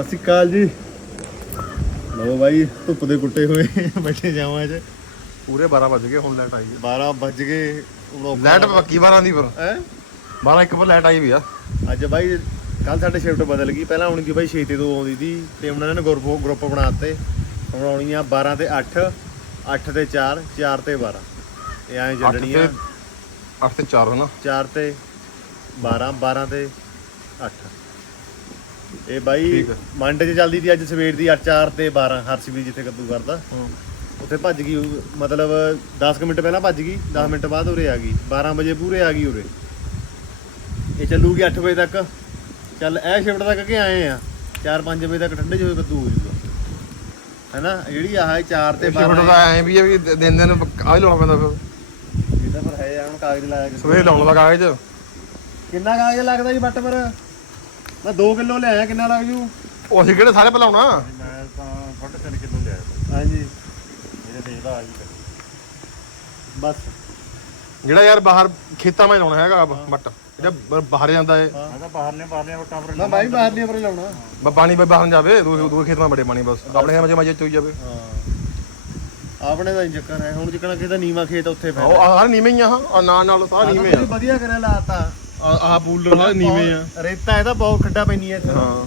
ਸਤਿ ਸ਼੍ਰੀ ਅਕਾਲ ਜੀ। ਲਓ ਬਾਈ ਧੁੱਪ ਦੇ ਕੁੱਟੇ ਹੋਏ ਬੈਠੇ ਜਾਵਾਂ ਅੱਜ। ਪੂਰੇ 12 ਵਜ ਗਏ ਹੁਣ ਲਾਈਟ ਆਈ 12 ਵੱਜ ਗਏ ਲਾਈਟ ਪੱਕੀ 12 ਦੀ ਪਰ ਹੈ? 12 ਇੱਕ ਪਰ ਲਾਈਟ ਆਈ ਵੀ ਆ। ਅੱਜ ਬਾਈ ਕੱਲ ਸਾਡੇ ਸ਼ਿਫਟ ਬਦਲ ਗਈ। ਪਹਿਲਾਂ ਆਉਣੀ ਸੀ ਬਾਈ 6 ਤੇ 2 ਆਉਂਦੀ ਸੀ ਤੇ ਹੁਣ ਇਹਨਾਂ ਨੇ ਗਰੁੱਪ ਗਰੁੱਪ ਬਣਾਤੇ ਹੁਣ ਆਉਣੀ ਆ 12 ਤੇ 8 8 ਤੇ 4 4 ਤੇ 12 ਇਹ ਐਂ 8 ਚੱਲਣੀ ਤੇ ਆ 8 ਤੇ 4 ਹਨਾ 4 ਤੇ 12 12 ਤੇ 8 ਇਹ ਬਾਈ ਠੀਕ ਹੈ। ਮੰਡੇ 'ਚ ਚੱਲਦੀ ਸੀ ਅੱਜ ਸਵੇਰ ਦੀ 8 4 ਤੇ 12 ਹਰਸ਼ਵੀਰ ਜਿੱਥੇ ਕੱਦੂ ਕਰਦਾ। ਉੱਥੇ ਭੱਜ ਗਈ ਉਹ ਮਤਲਬ 10 ਕੁ ਮਿੰਟ ਪਹਿਲਾਂ ਭੱਜ ਗਈ 10 ਮਿੰਟ ਬਾਅਦ ਉਰੇ ਆ ਗਈ 12 ਵਜੇ ਪੂਰੇ ਆ ਗਈ ਉਰੇ। ਇਹ ਚੱਲੂਗੀ 8 ਵਜੇ ਤੱਕ। ਚੱਲ ਇਹ ਸ਼ਿਫਟ ਤੱਕ ਕਿ ਆਏ ਆ? 4-5 ਵਜੇ ਤੱਕ ਠੰਡੇ ਜਿਹੇ ਕੱਦੂ ਹੋ ਜੂਗਾ ਹੈਨਾ? ਜਿਹੜੀ ਆਹ 4 ਤੇ 12 ਸ਼ਿਫਟ ਦਾ ਐ ਵੀ ਆ ਵੀ ਦਿਨ ਦਿਨ ਆ ਹੀ ਲਾਉਣਾ ਪੈਂਦਾ ਫਿਰ। ਇਹਦਾ ਪਰ ਹੈ ਹੁਣ ਕਾਗਜ਼ ਲਾਇਆ ਕਿਸੇ ਸਵੇਰੇ ਲਾਉਣ ਦਾ ਕਾਗਜ਼। ਕਿੰਨਾ ਕਾਗਜ਼ ਲੱਗਦਾ ਜੀ ਬੱਟ ਪਰ? ਮੈਂ 2 ਕਿਲੋ ਲਿਆਇਆ ਕਿੰਨਾ ਲੱਗ ਜੂ? ਉਹ ਅਸੀਂ ਕਿਹੜੇ ਸਾਰੇ ਭਲਾਉਣਾ ਮੈਂ ਤਾਂ 3.5 ਕਿਲੋ ਲਿਆ ਤਾ। ਹਾਂਜੀ। ਇਹਦੇ ਦੇਖਦਾ ਆ ਜੀ ਬਸ। ਜਿਹੜਾ ਯਾਰ ਬਾਹਰ ਖੇਤਾਂ ਵਿੱਚ ਲਾਉਣਾ ਹੈਗਾ ਬੱਟ ਜਿਹੜਾ ਬ- ਬਾਹਰ ਜਾਂਦਾ ਏ। ਮੈਂ ਤਾਂ ਬਾਹਰਲੇ ਬਾਹਰਲੇ ਵਟਾਂ ਪਰ ਮੈਂ ਬਾਈ ਬਾਹਰ ਨਹੀਂ ਪਰੇ ਲਾਉਣਾ। ਬ- ਪਾਣੀ ਬਈ ਬਾਹਰ ਨੂੰ ਜਾਵੇ ਦੂਏ ਦੂਏ ਖੇਤਾਂ ਵਿੱਚ ਬੜੇ ਪਾਣੀ ਬਸ। ਆਪਣੇ ਮਜੇ ਮਜੇ ਚੋਈ ਜਾਵੇ। ਹਾਂ। ਆਪਣੇ ਦਾ ਹੀ ਚੱਕਰ ਹੈ। ਹੁਣ ਜਿੱਕਣਾ ਕਿਤੇ ਨੀਵਾ ਖੇਤ ਉੱਥੇ ਪੈ ਉਹ ਆਹ ਨੀਵੇਂ ਹੀ ਆ ਆਹ ਨਾਲ ਨਾਲ ਸਾਰਾ ਨੀਵੇਂ ਆ। ਵਧੀਆ ਕਰਿਆ ਲਾਤਾ। ਆਹ ਪੂਲਰ ਸਾਰਾ ਨੀਵੇਂ ਆ। ਰੇਤਾ ਇਹਦਾ ਬਹੁਤ ਖੱਡਾ ਪੈਣੀ ਇੱਥੇ। ਹਾਂ।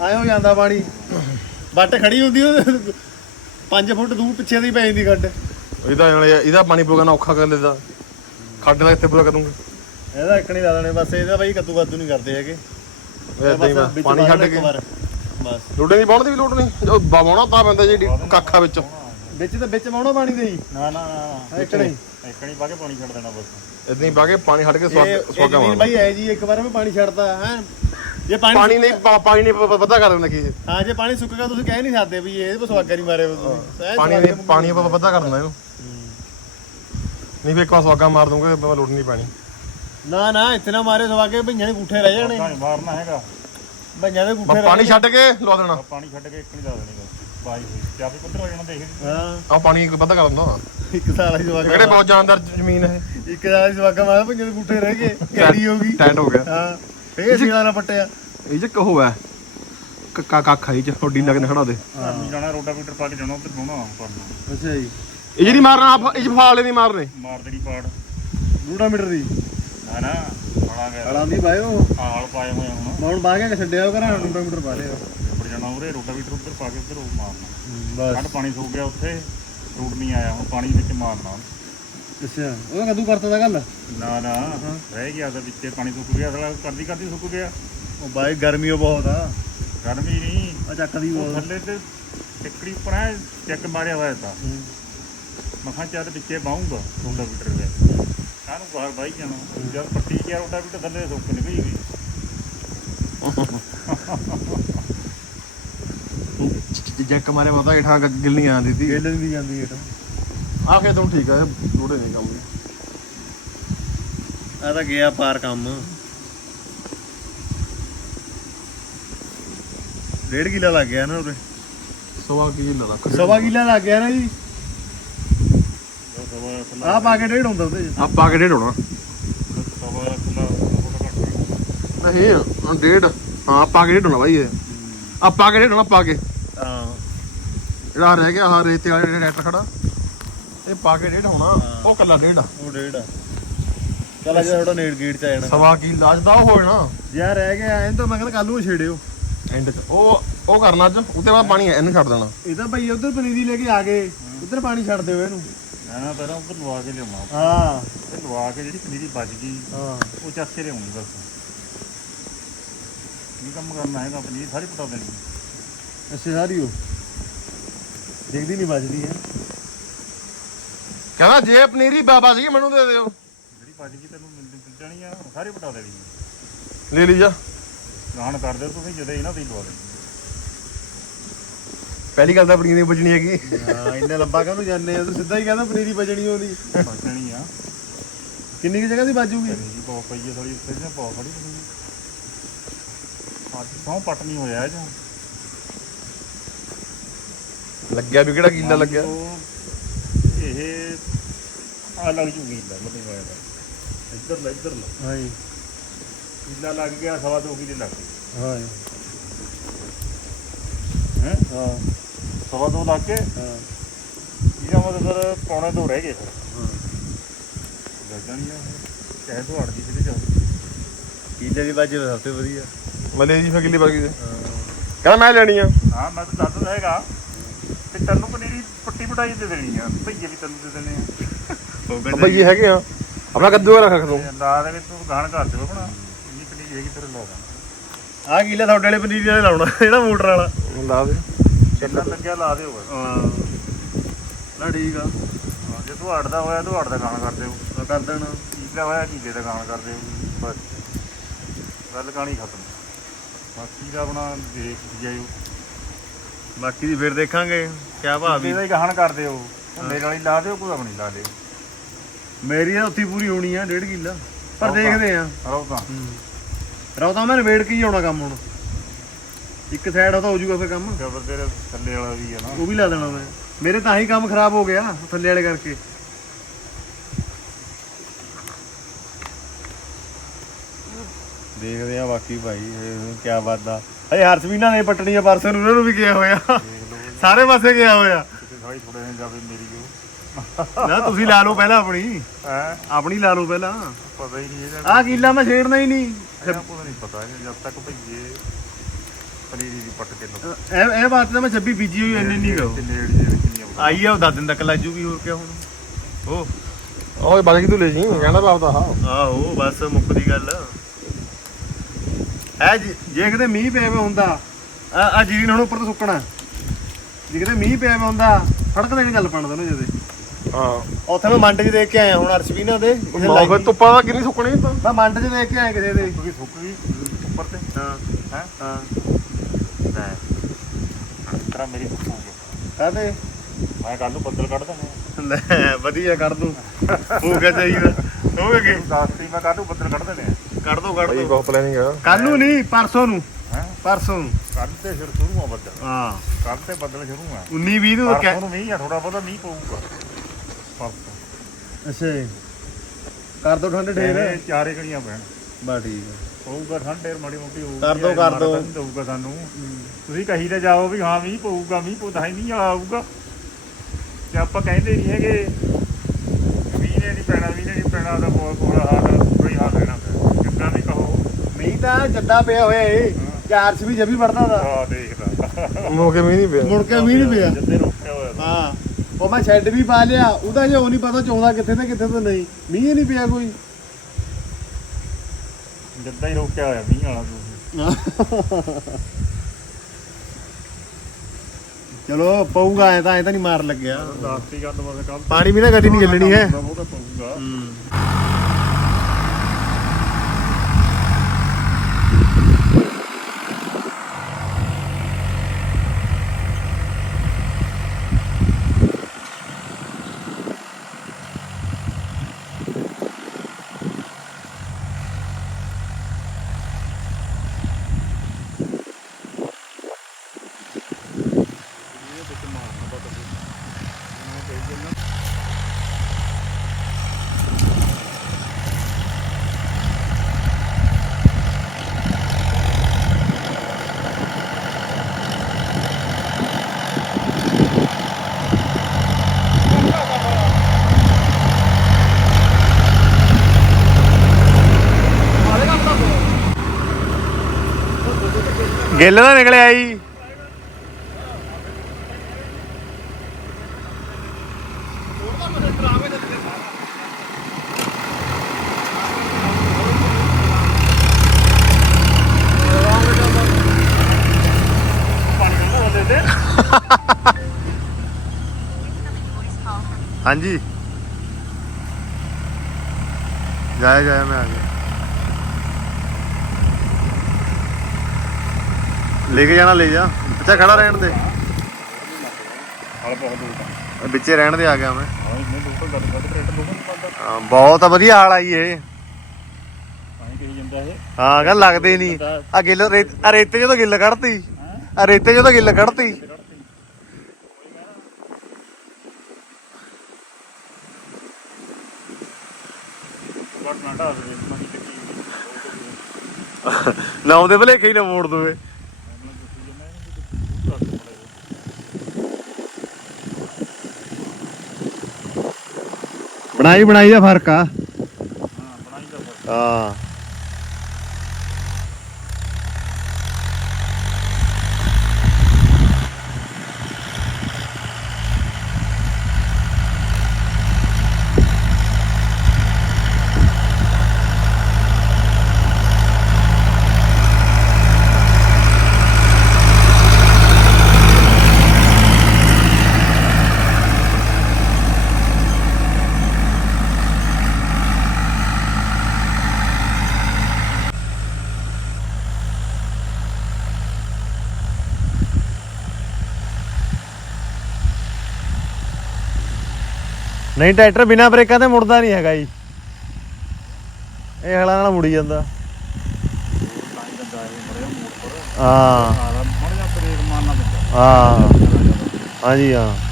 ਆਏ ਹੋ ਜਾਂਦਾ ਪਾਣੀ। ਵੱਟ ਖੜੀ ਹੁੰਦੀ ਉਹ 5 ਫੁੱਟ ਦੂਰ ਪਿੱਛੇ ਦੀ ਪੈ ਜਾਂਦੀ ਖੱਡ ਇਹਦਾ ਨਾਲੇ ਇਹਦਾ ਪਾਣੀ ਪੂਗਾ ਔਖਾ ਕਰ ਲੈਦਾ ਖੱਡ ਦਾ ਇੱਥੇ ਪੂਰਾ ਕਰੂੰਗਾ? ਇਹਦਾ ਇੱਕ ਨਹੀਂ ਲਾ ਦੇਣੇ ਬਸ ਇਹਦਾ ਬਾਈ ਕੱਦੂ ਕੱਦੂ ਨਹੀਂ ਕਰਦੇ ਹੈਗੇ। ਇਦਾਂ ਹੀ ਬਸ ਪਾਣੀ ਛੱਡ ਕੇ। ਬਸ। ਲੋੜੇ ਦੀ ਬਾਉਣ ਦੀ ਵੀ ਲੋੜ ਨਹੀਂ। ਜੋ ਬਾਉਣਾ ਤਾਂ ਪੈਂਦਾ ਜਿਹੜੀ ਕੱਖਾ ਵਿੱਚ। ਵਿੱਚ ਤਾਂ ਵਿੱਚ ਪਾਉਣਾ ਪਾਣੀ ਦੇ ਹੀ। ਨਾ ਨਾ ਨਾ ਇੱਕ ਨਹੀਂ। ਇੱਕ ਨਹੀਂ ਪਾ ਕੇ ਪਾਣੀ ਛੱਡ ਦੇਣਾ ਬਸ। ਇਦਾਂ ਹੀ ਪਾ ਕੇ ਪਾਣੀ ਛੱਡ ਕੇ ਸਵਾਗ ਸਵਾਗਾ ਮਾਰਨਾ ਬਾਈ ਹੈ ਜੀ ਇੱਕ ਵਾਰ ਮੈਂ ਪਾਣੀ ਛੱਡਦਾ ਹੈ। ਜੇ ਪਾਣੀ ਪਾਣੀ ਨਹੀਂ ਪਾਣੀ ਨਹੀਂ ਪਤਾ ਕਰ ਦਿੰਦਾ ਕੀ। ਹਾਂ ਜੇ ਪਾਣੀ ਸੁੱਕ ਗਿਆ ਤੁਸੀਂ ਕਹਿ ਨਹੀਂ ਸਕਦੇ ਵੀ ਇਹ ਸਵਾਗਾ ਨਹੀਂ ਮਾਰੇ ਤੁਸੀਂ। ਪਾਣੀ ਨਹੀਂ ਪਾਣੀ ਆਪਾਂ ਪਤਾ ਕਰ ਦਿੰਦਾ ਇਹਨੂੰ। ਨਹੀਂ ਵੀ ਇੱਕ ਵਾਰ ਸਵਾਗਾ ਮਾਰ ਦੂੰਗਾ ਲੋੜ ਨਹੀਂ ਪਾਣੀ। ਨਾ ਨਾ ਇੱਥੇ ਨਾ ਮਾਰੇ ਸਵਾਗੇ ਭਈਆਂ ਦੇ ਗੁੱਠੇ ਰਹਿ ਜਾਣੇ। ਤਾਂ ਮਾਰਨਾ ਹੈਗਾ। ਭਈਆਂ ਦੇ ਗੁੱਠੇ ਪਾਣੀ ਛੱਡ ਕੇ ਲਾ ਦੇਣਾ। ਪਾਣੀ ਛੱਡ ਕੇ ਇੱਕ ਨਹੀਂ ਲਾ ਦੇਣੀ ਬਸ। ਬਾਈ ਹੋਈ। ਚਾਬੀ ਪੁੱਤਰ ਹੋ ਜਾਣਾ ਦੇਖ। ਹਾਂ। ਆ ਪਾਣੀ ਪਤਾ ਕਰ ਦਿੰਦਾ। ਇੱਕ ਸਾਲ ਹੀ ਕਿਹੜੇ ਬਹੁਤ ਜਾਨਦਾਰ ਜ਼ਮੀਨ ਇਹ ਇੱਕ ਸਾਲ ਹੀ ਸਵਾਗਾ ਮਾਰਿਆ ਭਈਆਂ ਦੇ ਗੁੱਠੇ ਰਹਿ ਗਏ। ਕੈਰੀ ਹੋ ਗਈ। ਟੈਂਟ ਹੋ ਗਿਆ। ਹਾਂ। ਇਹ ਸੀਲਾ ਨਾ ਪੱਟਿਆ। ਇਹ ਚ ਕਹੋ ਹੈ। ਕੱਕਾ ਕੱਖਾ ਇਹ ਚ ਹੱਡੀ ਲੱਗ ਖੜਾ ਦੇ। ਘਰ ਨੂੰ ਜਾਣਾ ਰੋਡਾ ਮੀਟਰ ਪਾ ਕੇ ਜਾਣਾ ਉੱਧਰ ਪਾਉਣਾ ਪੜਨਾ ਅੱਛਾ ਜੀ। ਇਹ ਜਿਹੜੀ ਮਾਰਨਾ ਇਹ ਚ ਫਾਲੇ ਨਹੀਂ ਮਾਰਨੇ। ਮਾਰ ਦੇਣੀ ਪਾੜ। ਰੂੜਾ ਮੀਟਰ ਦੀ। ਨਾ ਨਾ। ਬੜਾ ਗਿਆ ਹਲਾਂ ਦੀ ਬਾਇਓ ਮੈਂ ਹਾਲ ਪਾਏ ਹੋਏ ਹੁਣ। ਹੁਣ ਬਾਹ ਕੇ ਛੱਡਿਆ ਉਹ ਕਰਾਂ ਰੂੜਾ ਮੀਟਰ ਪਾ ਲਿਆ। ਜਾਣਾ ਉਰੇ ਰੋਡਾ ਮੀਟਰ ਉੱਧਰ ਪਾ ਕੇ ਉੱਧਰ ਉਹ ਮਾਰਨਾ। ਬਸ। ਕੱਢ ਪਾਣੀ ਸੁੱਕ ਗਿਆ ਉੱਥੇ ਰੂਟ ਨਹੀਂ ਆਇਆ ਹੁਣ ਪਾਣੀ ਵਿੱਚ ਮਾਰਨਾ। ਅੱਛਾ ਉਹ ਕਦੋਂ ਕਰਤਾ ਦਾ ਗੱਲ ਨਾ ਨਾ ਰਹਿ ਗਿਆ ਤਾਂ ਵਿੱਚੇ ਪਾਣੀ ਸੁੱਕ ਗਿਆ ਅਗਲਾ ਕਰਦੀ ਕਰਦੀ ਸੁੱਕ ਗਿਆ। ਉਹ ਬਾਈ ਗਰਮੀ ਉਹ ਬਹੁਤ ਆ। ਗਰਮੀ ਨਹੀਂ। ਆ ਚੱਕਦੀ ਉਹ ਬਹੁਤ। ਥੱਲੇ ਤੇ ਟਿੱਕੜੀ ਉੱਪਰ ਐ ਚੈੱਕ ਮਾਰਿਆ ਹੋਇਆ ਤਾਂ। ਮਖਾਂ ਚੱਲ ਵਿੱਚੇ ਬਾਹੂੰਗਾ ਰੋਡਾ ਮੀਟਰ ਦੇ। ਕਾਹਨੂੰ ਬਾਹਰ ਬਾਈ ਜਾਣਾ? ਜਦ ਪੱਟੀ ਗਿਆ ਰੋਡਾ ਮੀਟਰ ਥੱਲੇ ਸੁੱਕ ਨਿਕਲੀ ਗਈ। ਜੈਕ ਮਾਰੇ ਪਤਾ ਇਹ ਠਾਂ ਗਿੱਲ ਨਹੀਂ ਆਂਦੀ ਸੀ। ਗੇਲੇ ਦੀ ਜਾਂਦੀ ਹੈ ਆ ਕੇ ਤੁਹਾਨੂੰ ਠੀਕ ਆ ਲੋੜੇ ਨਹੀਂ ਕੰਮ। ਆ ਤਾਂ ਗਿਆ ਪਾਰ ਕੰਮ। ਡੇਢ ਕਿਲਾ ਲੱਗ ਗਿਆ ਨਾ ਉਰੇ। ਸਵਾ ਕੀ ਲੱਲਾ ਸਵਾ ਕਿਲਾ ਲੱਗ ਗਿਆ ਨਾ ਜੀ। ਆਹ ਪਾ ਕੇ ਡੇਢ ਹੁੰਦਾ ਉਹਦੇ ਆ ਪਾ ਕੇ ਡੇਢ ਹੋਣਾ। ਨਹੀਂ ਆ ਡੇਢ। ਹਾਂ ਪਾ ਕੇ ਡੇਢ ਹੋਣਾ ਬਾਈ ਇਹ। ਆ ਪਾ ਕੇ ਡੇਢ ਹੋਣਾ ਪਾ ਕੇ। ਜਿਹੜਾ ਰਹਿ ਗਿਆ ਆਹ ਰੇਤੇ ਵਾਲਾ ਜਿਹੜਾ ਟਰੈਕਟਰ ਖੜਾ ਇਹ ਪਾ ਕੇ ਡੇਢ ਹੋਣਾ ਉਹ ਕੱਲਾ ਡੇਢ ਆ। ਉਹ ਡੇਢ ਆ। ਚੱਲ ਅੱਜ ਥੋੜਾ ਨੇੜ ਗੇਟ ਚ ਆ ਜਾਣਾ। ਸਵਾ ਕੀ ਲਾਜਦਾ ਉਹ ਹੋ ਜਾਣਾ। ਜੇ ਆਹ ਰਹਿ ਗਿਆ ਐਂ ਤਾਂ ਮੈਂ ਕਹਿੰਦਾ ਕੱਲ ਨੂੰ ਛੇੜਿਓ। ਐਂਡ ਚ। ਉਹ ਉਹ ਕਰਨਾ ਅੱਜ ਉੱਤੇ ਬਾਅਦ ਪਾਣੀ ਇਹਨੂੰ ਛੱਡ ਦੇਣਾ। ਇਹ ਤਾਂ ਭਾਈ ਉਧਰ ਪਨੀਰੀ ਲੈ ਕੇ ਆ ਗਏ ਉਧਰ ਪਾਣੀ ਛੱਡ ਦਿਓ ਇਹਨੂੰ। ਨਾ ਪਹਿਲਾਂ ਉੱਧਰ ਲਵਾ ਕੇ ਲਿਆਉਣਾ। ਹਾਂ। ਤੇ ਲਵਾ ਕੇ ਜਿਹੜੀ ਪਨੀਰੀ ਬਚ ਗਈ ਹਾਂ। ਉਹ ਚੱਕ ਕੇ ਲਿਆਉਣੀ ਬਸ। ਇਹ ਕੰਮ ਕਰਨਾ ਹੈਗਾ ਪਨੀਰ ਸਾਰੀ ਪਟਾ ਦੇਣੀ। ਅੱਛਾ ਸਾਰੀ ਉਹ ਦੇਖਦੀ ਨਹੀਂ ਵੱਜਦੀ ਹੈ। ਕਹਿੰਦਾ ਜੇ ਪਨੀਰੀ ਬਾਬਾ ਸੀ ਮੈਨੂੰ ਦੇ ਦਿਓ। ਜਿਹੜੀ ਬਚ ਗਈ ਤੈਨੂੰ ਮਿਲ ਜਾਣੀ ਆ ਸਾਰੀ ਪਟਾ ਦੇਣੀ ਲੈ ਲਈ ਜਾ। ਗਾਣ ਕਰ ਦਿਓ ਤੁਸੀਂ ਜਦੇ ਇਹਨਾਂ ਦੀ ਲਵਾ ਦੇਣੀ। ਪਹਿਲੀ ਗੱਲ ਤਾਂ ਪਨੀਰੀ ਨਹੀਂ ਬਚਣੀ ਹੈਗੀ। ਹਾਂ ਇੰਨਾ ਲੰਬਾ ਕਾਹਨੂੰ ਜਾਂਦੇ ਆ? ਤੂੰ ਸਿੱਧਾ ਹੀ ਕਹਿੰਦਾ ਪਨੀਰੀ ਬਚਣੀ ਉਹਦੀ। ਬਚ ਜਾਣੀ ਆ। ਕਿੰਨੀ ਕੁ ਜਗ੍ਹਾ ਦੀ ਬਾਜੂਗੀ ਪਨੀਰੀ ਬਹੁਤ ਪਈ ਹੈ ਥੋੜੀ ਉੱਤੇ ਜਿਹੇ ਬਹੁਤ ਪਨੀਰੀ ਅੱਜ ਸੌ ਪਟ ਨਹੀਂ ਹੋਇਆ 'ਚ। ਲੱਗਿਆ ਵੀ ਕਿਹੜਾ ਕੀਲਾ ਲੱਗਿਆ? ਉਹ ਇਹ ਆ ਲੱਗ ਜੂਗੀ ਲਾ ਮਤੇ ਹੋਇਆ ਦਾ। ਇੱਧਰ ਲਾ ਇੱਧਰ ਲਾ। ਹਾਂ ਜੀ ਕੀਲਾ ਲੱਗ ਗਿਆ ਸਵਾ ਦੋ ਕਿਲੇ ਲੱਗ ਗਏ। ਹਾਂ ਹੈ? ਹਾਂ। ਸਵਾ ਦੋ ਲੱਗ ਕੇ ਹਾਂ। ਇਹਦਾ ਮਤਲਬ ਪੌਣੇ ਦੋ ਰਹਿ ਗਏ ਫਿਰ। ਲੱਗ ਜਾਣੀ ਆ ਕਹਿ ਤੋਂ ਅੜਦੀ ਫਿਰ ਜਾ ਕੀਲੇ ਦੀ ਬਾਜੇ ਸਭ ਤੋਂ ਵਧੀਆ। ਮਲੇ ਜੀ ਫਕਿਲੀ ਬਾਕੀ ਦੇ ਕਹਿੰਦਾ ਮੈਂ ਲੈਣੀ ਆ। ਹਾਂ ਮੈਂ ਤਾਂ ਦੱਸਦਾ ਹੈਗਾ। ਤੇ ਤੈਨੂੰ ਪਨੀਰੀ ਪੱਟੀ ਪਟਾਈ ਦੇ ਦੇਣੀ ਆ ਭਈਏ ਵੀ ਤੈਨੂੰ ਦੇ ਦੇਣੇ ਆ। ਉਹ ਆਪਾਂ ਜੀ ਹੈਗੇ ਆ। ਆਪਣਾ ਕੱਦੂ ਰੱਖ ਰੱਖ ਦੋ। ਤੇ ਲਾ ਦੇ ਵਿੱਚ ਤੂੰ ਗਾਣ ਕਰ ਦਿਓ ਆਪਣਾ ਇੰਨੀ ਪਨੀਰੀ ਹੈਗੀ ਤੇਰੇ ਲਾ ਦਾਂ ਆ ਕੀਲਾ ਤੁਹਾਡੇ ਵਾਲੇ ਪਨੀਰੀ ਵਾਲੇ ਲਾਉਣਾ ਜਿਹੜਾ ਮੋਟਰ ਵਾਲਾ। ਲਾ ਦੇ। ਚੱਲਣ ਲੱਗਿਆ ਲਾ ਦਿਓ ਬਸ। ਹਾਂ। ਨਾ ਠੀਕ ਆ। ਹਾਂ, ਜੇ ਤੂੰ ਅੜਦਾ ਹੋਇਆ ਤੂੰ ਅੜਦਾ ਗਾਣ ਕਰ ਦਿਓ। ਮੈਂ ਕਰ ਦੇਣਾ। ਕੀਲਾ ਹੋਇਆ ਕੀਲੇ ਦਾ ਗਾਣ ਕਰ ਦਿਓ। ਬਸ। ਗੱਲ ਕਹਾਣੀ ਖਤਮ। ਬਾਕੀ ਦਾ ਆਪਣਾ ਦੇਖ ਜਾਇਓ ਬਾਕੀ ਦੀ ਫਿਰ ਦੇਖਾਂਗੇ ਕਿਆ ਭਾਅ ਵੀ। ਇਹਦਾ ਹੀ ਗਾਣ ਕਰ ਦਿਓ। ਮੇਰੇ ਵਾਲੀ ਲਾ ਦਿਓ ਕੋਈ ਆਪਣੀ ਲਾ ਦਿਓ। ਮੇਰੀ ਤਾਂ ਉੱਥੇ ਪੂਰੀ ਹੋਣੀ ਆ ਡੇਢ ਕਿੱਲਾ। ਪਰ ਦੇਖਦੇ ਆ। ਰੋ ਤਾਂ ਰੌ ਤਾਂ ਮੈਂ ਨਵੇੜ ਕੇ ਹੀ ਆਉਣਾ ਕੰਮ ਹੁਣ। ਇੱਕ ਸਾਈਡ ਉਹ ਤਾਂ ਹੋ ਜਾਊਗਾ ਫਿਰ ਕੰਮ। ਜਬਰ ਤੇਰੇ ਥੱਲੇ ਵਾਲਾ ਵੀ ਹੈ ਨਾ। ਉਹ ਵੀ ਲਾ ਦੇਣਾ ਮੈਂ। ਮੇਰੇ ਤਾਂ ਹੀ ਕੰਮ ਖਰਾਬ ਹੋ ਗਿਆ ਥੱਲੇ ਵਾਲੇ ਕਰਕੇ। ਦੇਖਦੇ ਆ ਬਾਕੀ ਭਾਈ ਕੀ ਬਾਦਾ ਹਏ ਹਰਸਵੀਨਾ ਨੇ ਪਟਣੀਆਂ ਪਰਸੋਂ ਨੂੰ ਉਹਨਾਂ ਨੂੰ ਵੀ ਗਿਆ ਹੋਇਆ। ਸਾਰੇ ਪਾਸੇ ਗਿਆ ਹੋਇਆ। ਕਿਤੇ ਸਾਈ ਥੋੜੇ ਨੇ ਜਾਵੇ ਮੇਰੀ ਜੋ ਨਾ ਤੁਸੀਂ ਲਾ ਲਓ ਪਹਿਲਾਂ ਆਪਣੀ। ਹੈ? ਆਪਣੀ ਲਾ ਲਓ ਪਹਿਲਾਂ। ਪਤਾ ਹੀ ਨਹੀਂ ਇਹਦਾ। ਆਹ ਕੀਲਾ ਮੈਂ ਛੇੜਨਾ ਹੀ ਨਹੀਂ। ਨਹੀਂ ਪਤਾ ਇਹ ਜਦ ਤੱਕ ਭਈਏ ਪਨੀਰੀ ਦੀ ਪੱਟ ਕੇ ਲੋ ਇਹ ਇਹ ਬਾਤ ਤਾਂ ਮੈਂ 26 ਬੀਜੀ ਹੋਈ ਇੰਨੀ ਨਹੀਂ ਗਾਉ ਦੇ ਨਹੀਂ ਆਈ ਆ ਉਹ 10 ਦਿਨ ਤੱਕ ਲੱਜੂਗੀ ਹੋਰ ਕਿਆ ਹੁਣ। ਉਹ ਓਏ ਬਾਕੀ ਤੂੰ ਲੈ ਜੀ ਕਹਿੰਦਾ ਬਾਪਦਾ ਹਾਂ। ਆਹੋ ਬਸ ਮੁੱਕਦੀ ਗੱਲ। ਐ ਜੇ ਕਿਤੇ ਮੀਂਹ ਪਿਆ ਪਿਆ ਹੁੰਦਾ ਆ ਆ ਜੀਨ ਹੁਣ ਉੱਪਰ ਤੋਂ ਸੁੱਕਣਾ। ਜੇ ਕਿਤੇ ਮੀਂਹ ਪਿਆ ਪਿਆ ਹੁੰਦਾ ਫੜਕ ਦੇ ਗੱਲ ਪਣ ਦੇਣਾ ਜਦੇ ਹਾਂ। ਉੱਥੇ ਮੈਂ ਮੰਡ 'ਚ ਦੇਖ ਕੇ ਆਇਆ ਹੁਣ ਅਰਸ਼ਵੀਨਾ ਦੇ ਮੌ ਫਿਰ ਧੁੱਪਾਂ ਦਾ ਕਿੰਨੀ ਸੁੱਕਣੀ ਤਾਂ। ਮੈਂ ਮੰਡ 'ਚ ਦੇਖ ਕੇ ਆਇਆ ਕਿਸੇ ਦੇ। ਕਿਉਂਕਿ ਸੁੱਕ ਗਈ ਉੱਪਰ ਤੇ। ਹਾਂ ਹੈ ਹਾਂ। ਲੈ। ਤਰਾ ਮੇਰੀ ਸੁੱਕੂਗੀ ਕਾਹਦੇ ਮੈਂ ਕੱਲ ਨੂੰ ਬੱਦਲ ਕੱਢ ਦੇਣੇ ਲੈ ਵਧੀਆ ਕੱਢ ਦੂੰ। ਹੋ ਗਿਆ ਚਾਹੀਦਾ ਹੋ ਗਿਆ ਕੀ? ਦੱਸਤੀ ਮੈਂ ਕੱਲ ਨੂੰ ਬੱਦਲ ਕੱਢ ਦੇਣੇ ਕੱਢ ਦੋ ਕੱਢ ਭਾਈ ਦੋ। ਬਹੁਤ ਪਲੈਨਿੰਗ ਆ। ਕੱਲ ਨੂੰ ਨਹੀਂ ਪਰਸੋਂ ਨੂੰ। ਹੈ? ਪਰਸੋਂ ਨੂੰ। ਕੱਲ ਤੇ ਫਿਰ ਸ਼ੁਰੂ ਆ ਬੱਦਲ। ਹਾਂ। ਕੱਲ ਤੇ ਬੱਦਲ ਸ਼ੁਰੂ ਆ। 19 20 ਨੂੰ ਪਰਸੋਂ ਕਹਿ- ਨੂੰ ਮੀਂਹ ਆ ਥੋੜਾ ਬਹੁਤਾ ਮੀਂਹ ਪਊਗਾ। ਪਰਸੋਂ। ਅੱਛਾ ਜੀ। ਕਰ ਦੋ ਠੰਡ ਢੇਰ। ਇਹ ਚਾਰੇ ਕਣੀਆਂ ਪੈਣ। ਬਾ ਠੀਕ ਹੈ ਪਊਗਾ ਠੰਡ ਢੇਰ ਮਾੜੀ ਮੋਟੀ ਹੋਊਗੀ। ਕਰ ਦਿਓ, ਇਹ ਕਰ ਮਾੜਾ ਦਿਓ। ਤਾਂ ਨਹੀਂ ਦਊਗਾ ਸਾਨੂੰ। ਤੁਸੀਂ ਕਹੀ ਤੇ ਜਾਓ ਵੀ ਹਾਂ ਮੀਂਹ ਪਊਗਾ ਮੀਂਹ ਪਊ ਤਾਂ ਹੀ ਨਹੀਂ ਆਊਗਾ। ਤੇ ਆਪਾਂ ਕਹਿੰਦੇ ਨਹੀਂ ਹੈਗੇ ਮੀਂਹ ਨੇ ਨਹੀਂ ਪੈਣਾ ਮੀਂਹ ਨੇ ਨਹੀਂ ਪੈਣਾ ਤਾਂ ਬਹੁਤ ਬੁਰਾ ਹਾਲ ਰਹਿਣਾ ਫਿਰ ਜਿੱਦਾਂ ਵੀ ਕਹੋ ਨਹੀਂ ਤਾਂ ਜੱਦਾ ਪਿਆ ਹੋਇਆ ਏ ਚਾਰ ਚ ਵੀ ਜਬੀ ਵੜਦਾ ਦਾ। ਆ ਦੇਖਦਾ। ਮੌਕੇ ਮੀਂਹ ਨਹੀਂ ਪਿਆ। ਮੁੜ ਕੇ ਮੀਂਹ ਨਹੀਂ ਪਿਆ। ਜਿੱਦੇ ਰੋਕਿਆ ਹੋਇਆ ਤਾਂ। ਹਾਂ। ਉਹ ਮੈਂ ਸ਼ੈੱਡ ਵੀ ਪਾ ਲਿਆ। ਉਹਦਾ ਜੇ ਉਹ ਨਹੀਂ ਪਤਾ ਚਾਉਂਦਾ ਕਿੱਥੇ ਤੇ ਕਿੱਥੇ ਤੇ ਨਹੀਂ। ਮੀਂਹ ਹੀ ਨਹੀਂ ਪਿਆ ਕੋਈ। ਜਿੱਦਾਂ ਹੀ ਰੋਕਿਆ ਹੋਇਆ ਮੀਂਹ ਵਾਲਾ ਤੁਸੀਂ ਚਲੋ ਪਊਗਾ ਐ ਤਾਂ ਐ ਤਾਂ ਨਹੀਂ ਮਾਰ ਲੱਗਿਆ। ਦੱਸਤੀ ਗੱਲ ਬਸ ਕੱਲ ਪਾਣੀ ਵੀ ਨਾ ਗੱਡੀ ਨਹੀਂ ਚੱਲਣੀ ਹੈ। ਉਹਦਾ ਪਊਗਾ। ਗਿੱਲ ਦਾ ਨਿਕਲਿਆ ਜੀ। ਪਾਣੀ ਕਹਿੰਦਾ ਹਾਂਜੀ। ਜਾਇਆ ਜਾਇਆ ਮੈਂ ਆ ਗਿਆ। ਲੈ ਕੇ ਜਾਣਾ ਲੈ ਜਾ। ਬੱਚਾ ਖੜਾ ਰਹਿਣ ਦੇ। ਹਾਲ ਬਹੁਤ ਦੂਰ ਦਾ ਵਿੱਚੇ ਰਹਿਣ ਦੇ ਆ ਗਿਆ ਮੈਂ। ਹਾਂ ਇਹਨੇ ਲੋਕਲ ਗੱਲ ਕਰ ਰੇਟ ਲੋਕਲ ਨਹੀਂ ਪਾਉਂਦਾ ਹਾਂ, ਬਹੁਤ ਵਧੀਆ ਹਾਲ ਆਈ ਇਹ ਐਂ ਕਹੀ ਜਾਂਦਾ ਇਹ। ਹਾਂ ਕਹਿੰਦਾ ਲੱਗਦੇ ਨਹੀਂ। ਆ ਗਿੱਲ ਰੇਤ ਆ ਰੇਤੇ ਜਦੋਂ ਗਿੱਲ ਕੱਢਤੀ। ਆ ਰੇਤੇ ਜਦੋਂ ਗਿੱਲ ਕੱਢਤੀ। ਬਟ ਨਾ ਢਾ ਦੇ ਮਨੀ ਚੱਕੀ ਨਾ ਉਹਦੇ ਭਲੇਖੇ ਹੀ ਨਾ ਮੋੜ ਦੋਵੇ। ਬਣਾਈ ਬਣਾਈ ਦਾ ਫ਼ਰਕ ਆ? ਹਾਂ ਨਹੀਂ, ਟਰੈਕਟਰ ਬਿਨਾ ਬ੍ਰੇਕਾਂ ਤੇ ਮੁੜਦਾ ਨਹੀਂ ਹੈਗਾ ਜੀ। ਇਹ ਹਲਾ ਨਾਲ ਮੁੜੀ ਜਾਂਦਾ। ਹਾਂ। ਹਾਂ। ਹਾਂਜੀ, ਹਾਂ।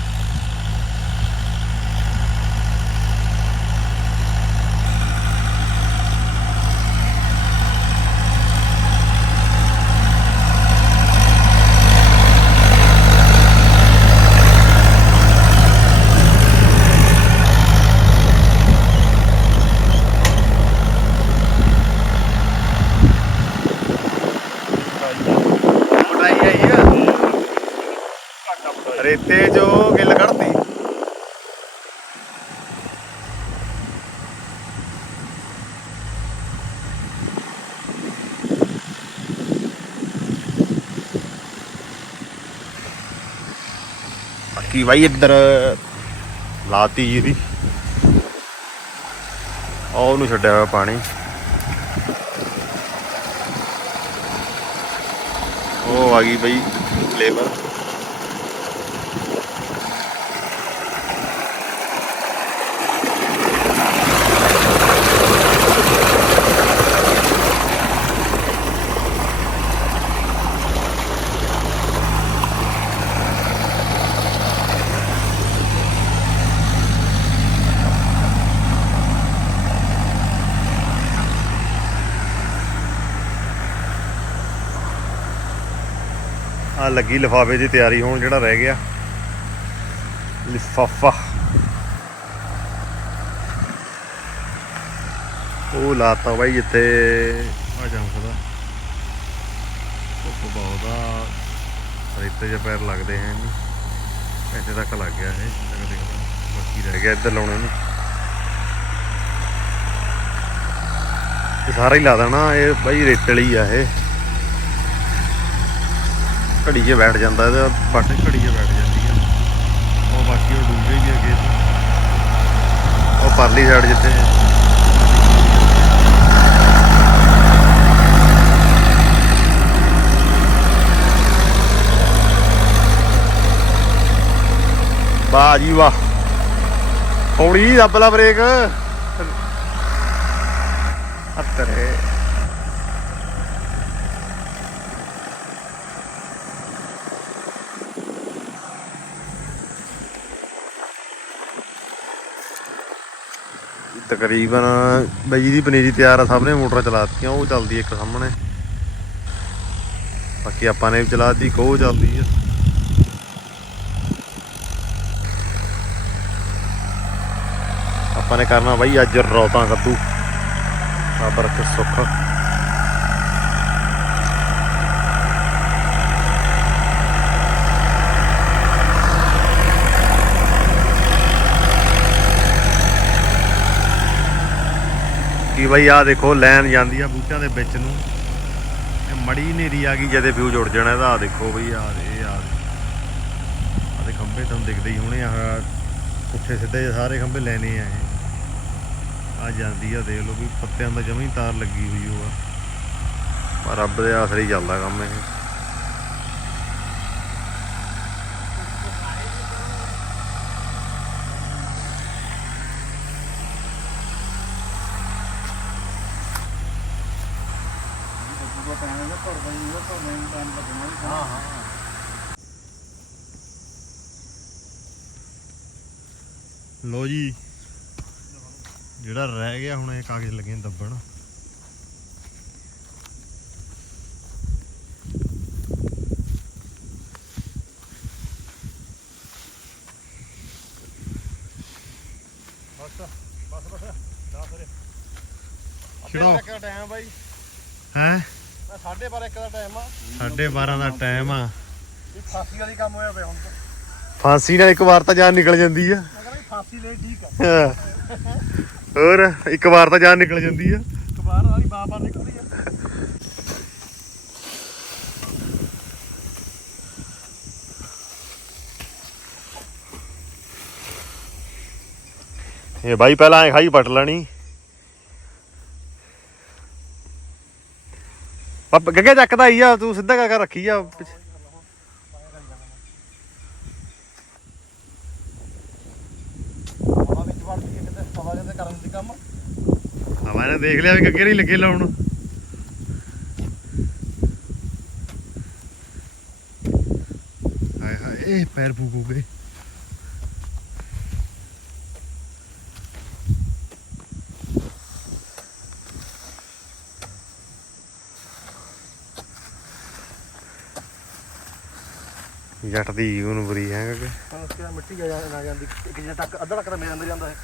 ਰੇਤੇ ਚੋਂ ਗਿੱਲ ਕੱਢਤੀ। ਬਾਕੀ ਬਾਈ ਇੱਧਰ ਲਾਤੀ ਜੀ ਦੀ ਆ ਉਹਨੂੰ ਛੱਡਿਆ ਹੋਇਆ ਪਾਣੀ। ਉਹ ਆ ਗਈ ਬਈ ਲੇਬਰ ਆ ਲੱਗੀ ਲਿਫਾਫੇ ਦੀ ਤਿਆਰੀ ਹੋਣ ਜਿਹੜਾ ਰਹਿ ਗਿਆ। ਲਿਫਾਫਾ। ਉਹ ਲਾਤਾ ਬਾਈ ਜਿੱਥੇ ਆ ਜੰਮਦਾ ਉਹ ਬਹੁਤ ਆ। ਰੇਤੇ 'ਚ ਪੈਰ ਲੱਗਦੇ ਹੈ ਨਹੀਂ। ਇੱਥੇ ਤੱਕ ਲੱਗ ਗਿਆ ਇਹ। ਤੱਕ ਦੇਖਦਾ ਬਾਕੀ ਰਹਿ ਗਿਆ ਇੱਧਰ ਲਾਉਣੇ ਨੂੰ। ਇਹ ਸਾਰਾ ਹੀ ਲਾ ਦੇਣਾ। ਇਹ ਬਾਈ ਰੇਤੇ ਵਾਲੀ ਆ ਇਹ। ਘੜੀ 'ਚ ਬੈਠ ਜਾਂਦਾ ਇਹਦਾ ਬੱਟ ਘੜੀ 'ਚ ਬੈਠ ਜਾਂਦੀ ਹੈ ਉਹ ਬਾਕੀ ਉਹ ਡੂੰਘੇ ਵੀ ਅੱਗੇ ਉਹ ਪਰਲੀ ਸਾਈਡ ਜਿੱਥੇ ਵਾਹ ਜੀ ਵਾਹ। ਹੌਲੀ ਦੱਬ ਲਾ ਬ੍ਰੇਕ। ਅੱਤਰੇ ਤਕਰੀਬਨ ਬਈ ਦੀ ਪਨੀਰੀ ਤਿਆਰ ਆ, ਸਭ ਨੇ ਮੋਟਰਾਂ ਚਲਾਤੀਆਂ, ਉਹ ਚੱਲਦੀ ਇੱਕ ਸਾਹਮਣੇ। ਬਾਕੀ ਆਪਾਂ ਨੇ ਵੀ ਚਲਾਤੀ ਕੋ ਚੱਲਦੀ ਆ। ਆਪਾਂ ਨੇ ਕਰਨਾ ਬਾਈ ਅੱਜ ਰੌਤਾਂ ਕੱਦੂ। ਰੱਬ ਰੱਖੇ ਸੁੱਖ ਕੀ ਬਈ ਆ ਦੇਖੋ ਲਾਈਨ ਜਾਂਦੀ ਆ ਬੂਟਿਆਂ ਦੇ ਵਿੱਚ ਨੂੰ। ਇਹ ਮੜੀ ਨੇਰੀ ਆ ਗਈ ਜਦੇ ਫਿਊਜ਼ ਉੱਡ ਜਾਣਾ, ਇਹਦਾ ਆ ਦੇਖੋ ਬਈ ਆ ਦੇ ਆ ਦੇ। ਆ ਦੇ ਖੰਭੇ ਤੁਹਾਨੂੰ ਦਿਖਦੇ ਹੀ ਹੋਣੇ ਆ ਪੁੱਠੇ ਸਿੱਧੇ ਜਿਹੇ ਸਾਰੇ ਖੰਭੇ ਲੈਣੇ ਆ ਇਹ। ਆ ਜਾਂਦੀ ਆ, ਦੇਖ ਲਓ ਵੀ ਪੱਤਿਆਂ ਦਾ ਜਮੀ ਤਾਰ ਲੱਗੀ ਹੋਈ ਉਹ ਆ। ਪਰ ਰੱਬ ਦੇ ਆਸਰੇ ਹੀ ਚੱਲਦਾ ਕੰਮ ਇਹ। ਲੋ ਜੀ ਜਿਹੜਾ ਰਹਿ ਗਿਆ ਹੁਣ ਇਹ ਕਾਗਜ਼ ਲੱਗੇ ਦੱਬਣ। ਬਸ ਬਸ ਬਸ। ਦੱਸ ਰੇ ਕਿਹੜਾ ਟਾਈਮ ਬਾਈ। 12:30 ਦਾ ਟਾਈਮ ਆ। 12:30 ਦਾ ਟਾਈਮ ਆ। ਇਹ ਫਾਂਸੀ ਵਾਲੀ ਕੰਮ ਹੋਇਆ ਪਿਆ ਹੁਣ ਤਾਂ। ਫਾਂਸੀ ਨਾਲ ਇੱਕ ਵਾਰ ਤਾਂ ਜਾਨ ਨਿਕਲ ਜਾਂਦੀ ਆ। ਮੈਂ ਕਹਿੰਦਾ ਵੀ ਫਾਂਸੀ ਲੈ ਠੀਕ ਆ। ਹੋਰ ਇੱਕ ਵਾਰ ਤਾਂ ਜਾਨ ਨਿਕਲ ਜਾਂਦੀ ਆ। ਵਾਲੀ ਬਾਰ ਨਿਕਲਦੀ ਆ। ਇਹ ਬਾਈ ਪਹਿਲਾਂ ਐ ਖਾਈ ਪਟ ਲੈਣੀ। ਪੱਪ ਗੱਗੇ ਚੱਕਦਾ ਹੀ ਆ ਤੂੰ ਸਿੱਧਾ ਕਰਕੇ ਰੱਖੀ ਆ ਪਿੱਛੇ। ਹਵਾ ਵਿੱਚ ਵੜਦੀ ਹੈ ਕਿਤੇ ਹਵਾ ਜਾਂਦੇ ਕਰਨ ਦੀ ਕੰਮ। ਹਵਾ ਨੇ ਦੇਖ ਲਿਆ ਵੀ ਗੱਗੇ ਨਹੀਂ ਲੱਗੇ ਲਾਉਣ। ਹਾਏ ਹਾਏ ਇਹ ਪੈਰ ਫੂਕੂਗੇ ਜੱਟ ਦੀ ਉਹਨੂੰ ਬੁਰੀ ਹੈ ਕਿ ਹੁਣ ਉਸ ਕੇ ਮਿੱਟੀ ਜਾ ਨਾ ਜਾਂਦੀ ਇੱਕ ਤੱਕ ਅੱਧਾ ਤੱਕ ਮੇਰੇ ਅੰਦਰ ਜਾਂਦਾ ਹੈ।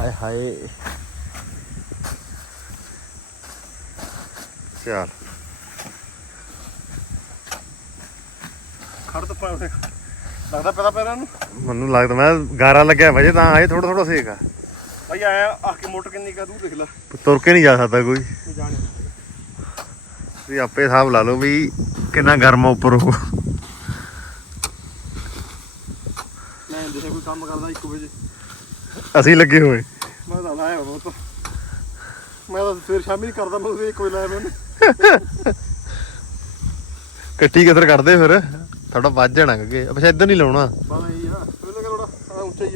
ਹਾਏ ਹਾਏ। ਚੱਲ। ਖੜ ਤਾਂ ਪਾਉ ਲੱਗਦਾ ਪਤਾ ਪੈਰਾਂ ਨੂੰ ਮੈਨੂੰ ਲੱਗਦਾ ਮੈਂ ਗਾਰਾ ਲੱਗਿਆ ਵਜੇ ਤਾਂ ਆਏ ਥੋੜਾ ਥੋੜਾ ਸੇਕ ਆ। ਭਾਈ ਆਇਆ ਆ ਕੇ ਮੋਟਰ ਕਿੰਨੀ ਕਾ ਦੂਰ ਦੇਖ ਲੈ। ਤੁਰ ਕੇ ਨਹੀਂ ਜਾ ਸਕਦਾ ਕੋਈ। ਨਹੀਂ ਜਾਣੇ। ਵੀ ਆਪੇ ਹਿਸਾਬ ਲਾ ਲਓ ਵੀ ਕਿੰਨਾ ਗਰਮ ਉੱਪਰ। ਉਹ ਮੈਂ ਦੇਖਿਆ ਕੋਈ ਕੰਮ ਕਰਦਾ 1 ਵਜੇ। ਅਸੀਂ ਲੱਗੇ ਹੋਏ। ਮੈਂ ਤਾਂ ਲਾਇਆ ਬਹੁਤ ਮੈਂ ਤਾਂ ਸਵੇਰ ਸ਼ਾਮੀ ਨਹੀਂ ਕਰਦਾ ਮੈਂ 1 ਵਜੇ ਲਾਇਆ ਮੈਨੂੰ ਕੱਟੀ ਕਿਧਰ ਕੱਢਦੇ ਫਿਰ। ਥੋੜਾ ਵੱਜ ਜਾਣਾ ਅੱਗੇ। ਅੱਛਾ ਇੱਧਰ ਨਹੀਂ ਲਾਉਣਾ।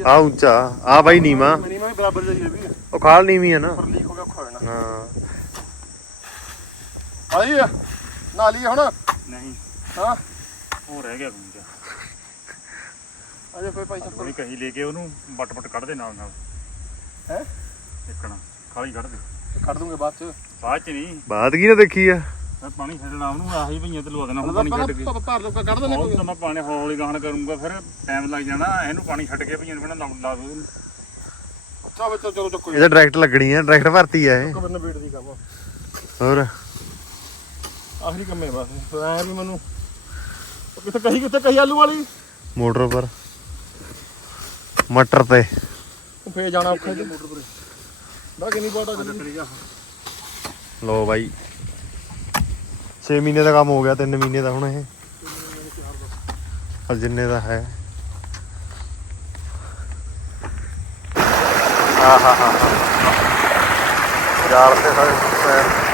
ਆ ਉੱਚਾ ਹੀ ਆ। ਬਾਈ ਨੀਵਾ। ਮਿਨੀਮਮ ਬਰਾਬਰ ਜਾਈ ਵੀ। ਉਹ ਖਾਲ ਨੀਵੀਂ ਆ ਨਾ। ਪਰ ਲੀਕ ਹੋ ਗਿਆ ਔਖਾ ਹੋ। ਜਾਣਾ ਹਾਂ ਆਈ ਨਾਲੀ ਹੁਣ? ਨਹੀਂ। ਹਾਂ? ਉਹ ਰਹਿ ਗਿਆ ਗੁੰਜਾ। ਅਜੇ ਕੋਈ ਪੈਸਾ ਕੋਈ ਕਹੀ ਲੈ ਕੇ ਉਹਨੂੰ ਬਟ ਬਟ ਕੱਢ ਦੇ ਨਾਲ ਨਾਲ। ਹੈ? ਇੱਕਣਾ ਖਾਲੀ ਕੱਢ ਦੇ। ਕੱਢ ਦੂੰਗੇ ਬਾਅਦ ਚ। ਬਾਅਦ ਚ ਨਹੀਂ। ਬਾਤ ਕੀ ਨਾ ਦੇਖੀ ਆ? ਮੈਂ ਪਾਣੀ ਛੱਡਣਾ ਉਹਨੂੰ ਆਹੀ ਭਈਆਂ ਤੇ ਲਵਾ ਦੇਣਾ ਹੁਣ ਪਾਣੀ ਛੱਡ ਕੇ। ਭਰ ਲੋ ਕੱਢ ਦਿੰਦੇ ਉਹ ਕੋਈ। ਤਾਂ ਮੈਂ ਪਾਣੀ ਹੌਲੀ ਗਾਹਣ ਕਰੂੰਗਾ ਫਿਰ ਟਾਈਮ ਲੱਗ ਜਾਣਾ ਇਹਨੂੰ ਪਾਣੀ ਛੱਡ ਕੇ ਭਈਆਂ ਨੂੰ ਪਹਿਲਾਂ ਲਾ ਦੋ। ਚਲੋ ਚਲੋ ਚਲੋ ਚੱਕੋ ਇਹਦਾ ਡਾਇਰੈਕਟ ਲੱਗਣੀ ਆ ਡਾਇਰੈਕਟ ਭਰਤੀ ਆ ਇਹ। ਕਬਰ ਨਵੇੜ ਦੀ ਕੰਮ ਹੋਰ? ਆਖਰੀ ਕੰਮ ਬਸ। ਐ ਵੀ ਮੈਨੂੰ ਉਹ ਕਿੱਥੇ ਕਹੀ ਕਿੱਥੇ ਕਹੀ ਆਲੂ ਵਾਲੀ? ਮੋਟਰ ਪਰ। ਮਟਰ ਤੇ। ਉਹ ਫੇਰ ਜਾਣਾ ਔਖਾ ਜੀ। ਮੋਟਰ ਪਰੇ ਦਾ ਕਿੰਨੀ ਬਾਟਾ ਲੋ ਬਾਈ। 6 ਮਹੀਨੇ ਦਾ ਕੰਮ ਹੋ ਗਿਆ 3 ਮਹੀਨੇ ਦਾ ਹੁਣ ਇਹ। ਆ ਜਿੰਨੇ ਦਾ ਹੈ। ਆਹਾ ਹਾ ਤੇ ਸਾਰੇ